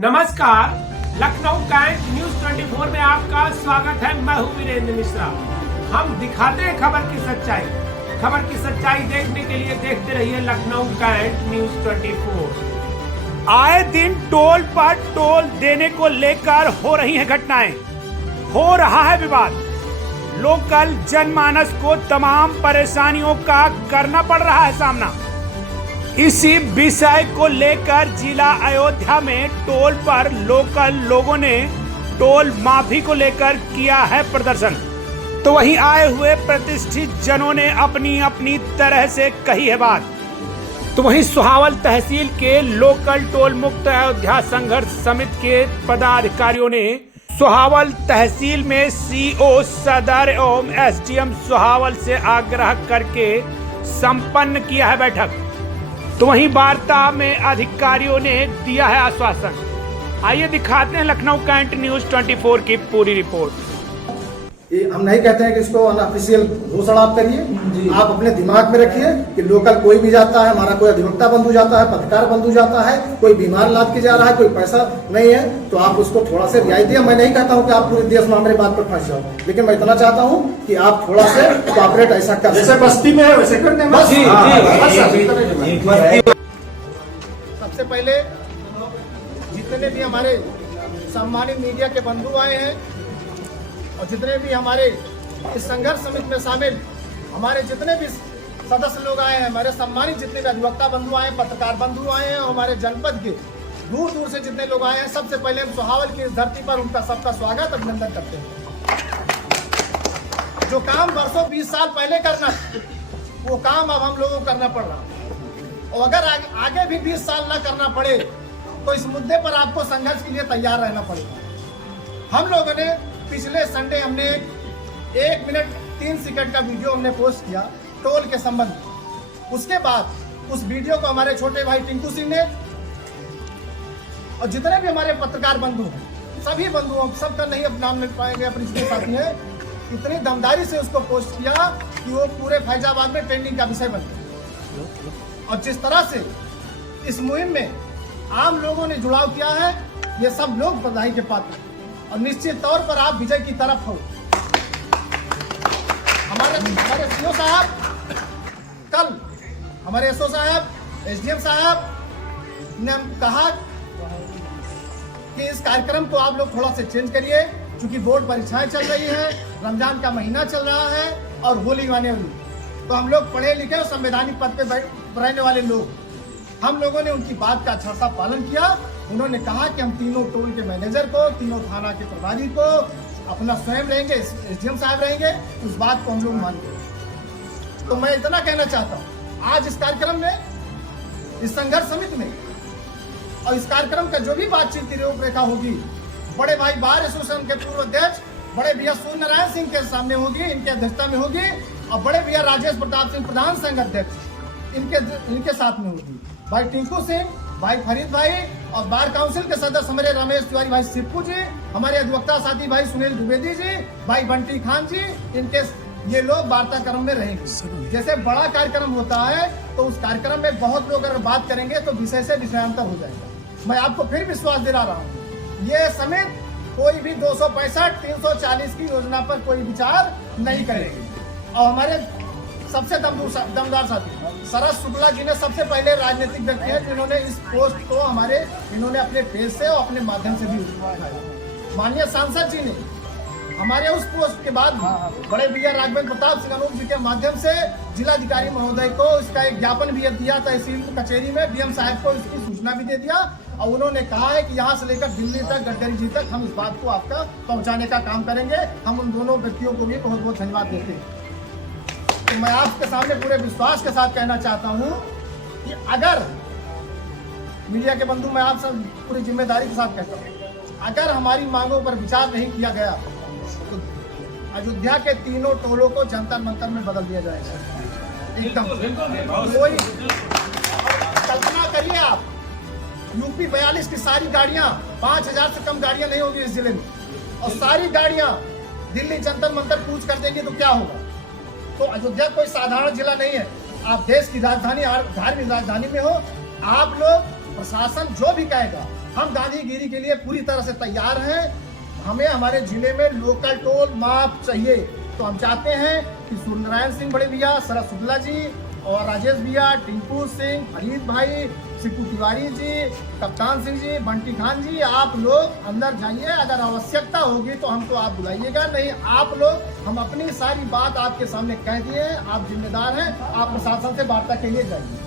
नमस्कार, Lucknow cantt news 24 में आपका स्वागत है। मैं हूं वीरेंद्र मिश्रा। हम दिखाते हैं खबर की सच्चाई। खबर की सच्चाई देखने के लिए देखते रहिए लखनऊ कैंट न्यूज 24। आए दिन टोल पर टोल देने को लेकर हो रही हैं घटनाएं, हो रहा है विवाद। लोकल जनमानस को तमाम परेशानियों का करना पड़ रहा है सामना। इसी विषय को लेकर जिला अयोध्या में टोल पर लोकल लोगों ने टोल माफी को लेकर किया है प्रदर्शन। तो वहीं आए हुए प्रतिष्ठित जनों ने अपनी अपनी तरह से कही है बात। तो वहीं सुहावल तहसील के लोकल टोल मुक्त अयोध्या संघर्ष समिति के पदाधिकारियों ने सुहावल तहसील में सीओ सदर एवं एसडीएम सुहावल से आग्रह करके संपन्न किया है बैठक। तो वहीं वार्ता में अधिकारियों ने दिया है आश्वासन। आइए दिखाते हैं लखनऊ कैंट न्यूज 24 की पूरी रिपोर्ट। हम नहीं कहते हैं कि इसको अनऑफिशियल घोषणा आप करिए, आप अपने दिमाग में रखिए कि लोकल कोई भी जाता है, हमारा कोई अधिवक्ता बंधु जाता है, पत्रकार बंधु जाता है, कोई बीमार लाद के जा रहा है, कोई पैसा नहीं है, तो आप उसको थोड़ा से रियायत दिए। मैं नहीं कहता हूँ कि आप पूरे देश में हमारे बात पर फंस जाओ, लेकिन मैं इतना चाहता हूँ कि आप थोड़ा से कॉपरेट ऐसा कर, जैसे बस्ती में है वैसे करते हैं। सबसे पहले जितने भी हमारे सम्मानित मीडिया के बंधु आए हैं और जितने भी हमारे इस संघर्ष समिति में शामिल हमारे जितने भी सदस्य लोग आए हैं, हमारे सम्मानित जितने भी अधिवक्ता बंधु आए हैं, पत्रकार बंधु आए हैं और हमारे जनपद के दूर दूर से जितने लोग आए हैं, सबसे पहले हम सुहावल की इस धरती पर उनका सबका स्वागत अभिनंदन करते हैं। जो काम वर्षों 20 साल पहले करना वो काम अब हम लोगों को करना पड़ रहा है और अगर आगे भी 20 साल न करना पड़े तो इस मुद्दे पर आपको संघर्ष के लिए तैयार रहना पड़ेगा। हम लोगों ने पिछले संडे हमने 1 मिनट 3 सेकंड का वीडियो हमने पोस्ट किया टोल के संबंध में। उसके बाद उस वीडियो को हमारे छोटे भाई टिंकू सिंह ने और जितने भी हमारे पत्रकार बंधु हैं, सभी बंधुओं सबका नहीं अब नाम मिल पाएंगे, अपने जितने साथी हैं, इतनी दमदारी से उसको पोस्ट किया कि वो पूरे फैजाबाद में ट्रेंडिंग का विषय बन गया। और जिस तरह से इस मुहिम में आम लोगों ने जुड़ाव किया है, ये सब लोग बधाई के पात्र हैं और निश्चित तौर पर आप विजय की तरफ हो। हमारे सीओ साहब कल हमारे एसओ साहब एसडीएम साहब ने कहा कि इस कार्यक्रम को आप लोग थोड़ा से चेंज करिए, क्योंकि बोर्ड परीक्षाएं चल रही है, रमजान का महीना चल रहा है और होली आने वाली, तो हम लोग पढ़े लिखे और संवैधानिक पद पे रहने वाले लोग, हम लोगों ने उनकी बात का अच्छा सा पालन किया। उन्होंने कहा कि हम तीनों टोल के मैनेजर को, तीनों थाना के प्रभारी को अपना स्वयं रहेंगे, एसडीएम साहब रहेंगे, उस बात को हम लोग मानते। तो मैं इतना कहना चाहता हूँ आज इस कार्यक्रम में, इस संघर्ष समिति में और इस कार्यक्रम का जो भी बातचीत की रूपरेखा होगी, बड़े भाई बार एसोसिएशन के पूर्व अध्यक्ष बड़े भैया सूर्य नारायण सिंह के सामने होगी, इनके अध्यक्षता में होगी और बड़े भैया राजेश प्रताप सिंह प्रधान संघ अध्यक्ष इनके साथ में होगी। भाई टिंकू सिंह, भाई फरीद भाई और बार काउंसिल के सदस्य हमारे रमेश तिवारी भाई सिप्पू जी, हमारे अधिवक्ता साथी भाई सुनील द्विवेदी जी, भाई बंटी खान जी, इनके ये लोग वार्ताक्रम में रहेंगे। जैसे बड़ा कार्यक्रम होता है तो उस कार्यक्रम में बहुत लोग अगर बात करेंगे तो विषय से विषयांतर हो जाएगा। मैं आपको फिर विश्वास दिला रहा हूँ, ये समिति कोई भी 265, 340 की योजना पर कोई विचार नहीं करेगी। और हमारे सबसे दमदार साथी शरद शुक्ला जी ने सबसे पहले राजनीतिक व्यक्ति हैं जिन्होंने इस पोस्ट को इन्होंने अपने पेज से और अपने माध्यम से भी उठाया। माननीय सांसद जी ने हमारे उस पोस्ट के बाद बड़े भैया राघवेंद्र प्रताप सिंह जी के माध्यम से जिलाधिकारी महोदय को इसका एक ज्ञापन भी दिया, तहसील कचहरी में डीएम साहब को इसकी सूचना भी दे दिया और उन्होंने कहा है कि यहाँ से लेकर दिल्ली तक, गडकरी जी तक हम इस बात को आपका पहुँचाने का काम करेंगे। हम उन दोनों व्यक्तियों को भी बहुत बहुत धन्यवाद देते हैं। तो मैं आपके सामने पूरे विश्वास के साथ कहना चाहता हूं कि अगर मीडिया के बंधु, मैं आप सब पूरी जिम्मेदारी के साथ कहता हूं, अगर हमारी मांगों पर विचार नहीं किया गया तो अयोध्या के तीनों टोलों को जंतर मंतर में बदल दिया जाएगा एकदम। कोई कल्पना करिए आप, यूपी 42 की सारी गाड़ियां, 5000 से कम गाड़ियां नहीं होगी इस जिले में और सारी गाड़ियां दिल्ली जंतर मंतर कूच कर देंगी तो क्या होगा। तो अयोध्या कोई साधारण जिला नहीं है, आप देश की राजधानी, धार्मिक राजधानी में हो। आप लोग प्रशासन जो भी कहेगा हम गांधीगिरी के लिए पूरी तरह से तैयार हैं। हमें हमारे जिले में लोकल टोल माफ चाहिए। तो हम चाहते हैं कि सूर्यनारायण सिंह बड़े भैया, शरद शुक्ला जी और राजेश भैया, टिंकू सिंह, फरीद भाई, सिप्पू तिवारी जी, कप्तान सिंह जी, बंटी खान जी, आप लोग अंदर जाइए। अगर आवश्यकता होगी तो हमको आप बुलाइएगा, नहीं आप लोग, हम अपनी सारी बात आपके सामने कह दिए। आप जिम्मेदार हैं, आप प्रशासन से वार्ता के लिए जाइए।